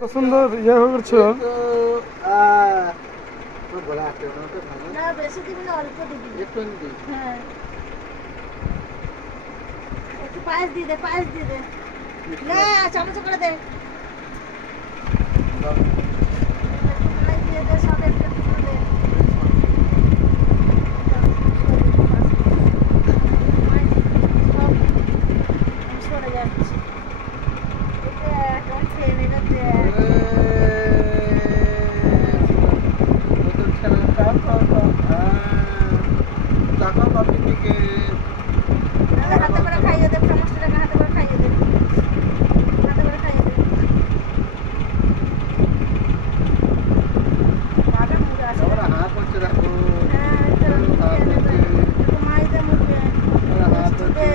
সুন্দর ইয়ে করছো। না বেশি দিবি না, অল্প দিবি। হ্যাঁ একটু পায়েস দিয়ে দে, পায়েস দিয়ে দে। না চামচ করে দে, একটু পায়েস দিয়ে দে, সব একটু একটু করে দে। সরে যাচ্ছে খেয়ে নিল। হাতে করে খাইয়ে দে, সমস্যাটাকে হাতে করে খাইয়ে দে, হাতে করে খাইয়ে দে। পাবে মুখে আসে। হ্যাঁ মাই দে মুখে দে।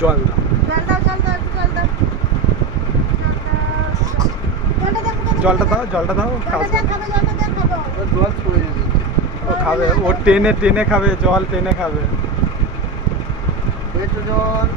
জল জলটা দাও, জলটা দাও। ও খাবে, ও টেনে টেনে খাবে, জল টেনে খাবে। জল